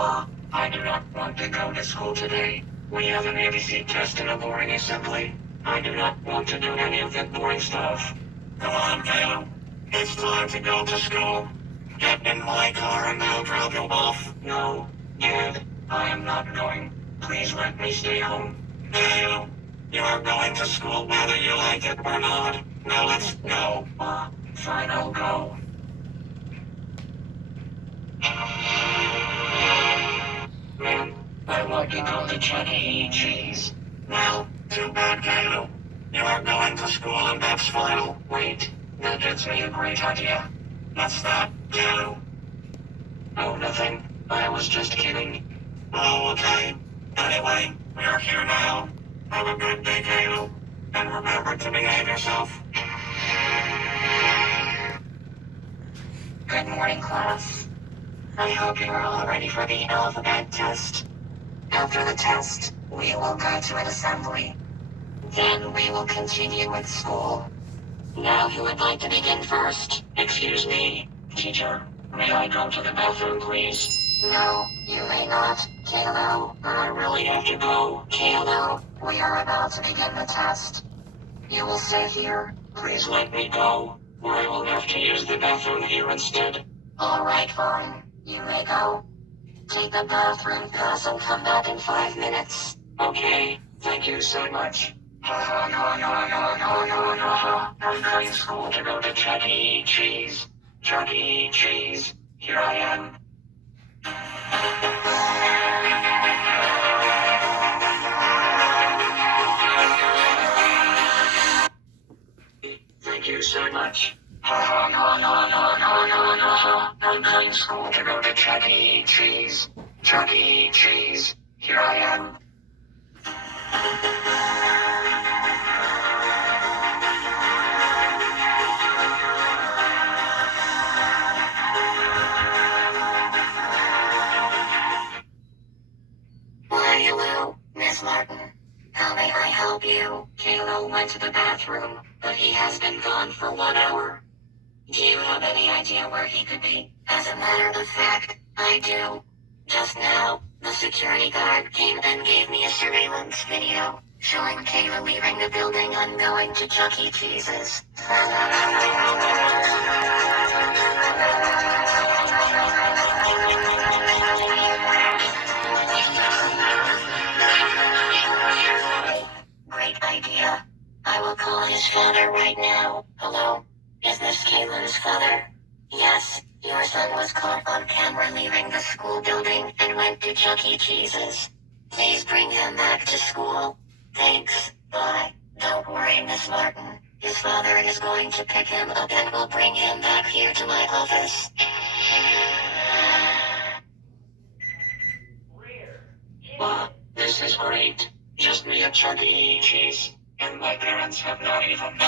I do not want to go to school today. We have an ABC test and a boring assembly. I do not want to do any of that boring stuff. Come on, Caleb. It's time to go to school. Get in my car and I'll drop you off. No, Dad, I am not going. Please let me stay home. Caleb, you are going to school whether you like it or not. Now let's go. Fine, I'll go. Man, I want to go to Chuck E. Cheese. Well, too bad, Caleb. You are going to school and that's final. Wait, that gives me a great idea. What's that, Caleb? Oh, nothing. I was just kidding. Oh, okay. Anyway, we are here now. Have a good day, Caleb. And remember to behave yourself. Good morning, class. I hope you are all ready for the alphabet test. After the test, we will go to an assembly. Then we will continue with school. Now who would like to begin first? Excuse me, teacher. May I go to the bathroom, please? No, you may not, Kalo. I really have to go, Kalo. We are about to begin the test. You will stay here. Please let me go, or I will have to use the bathroom here instead. Alright, fine. You may go. Take the bathroom pass and come back in 5 minutes. Okay, thank you so much. I'm going to school to go to Chuck E. Cheese. Chuck E. Cheese. Here I am. Thank you so much. I'm going to school to go to Chuck E. Cheese. Chuck E. Cheese. Here I am. Why, hello, Miss Martin. How may I help you? Kalo went to the bathroom, but he has been gone for 1 hour. Do you have any idea where he could be? As a matter of fact, I do. Just now, the security guard came and gave me a surveillance video showing Kayla leaving the building and going to Chuck E. Cheese's. Great idea. I will call his father right now. Hello? Is this Kayla's father? Yes, your son was caught on camera leaving the school building and went to Chuck E. Cheese's. Please bring him back to school. Thanks, bye. Don't worry, Miss Martin. His father is going to pick him up and will bring him back here to my office. Wow, this is great. Just me at Chuck E. Cheese. And my parents have not even...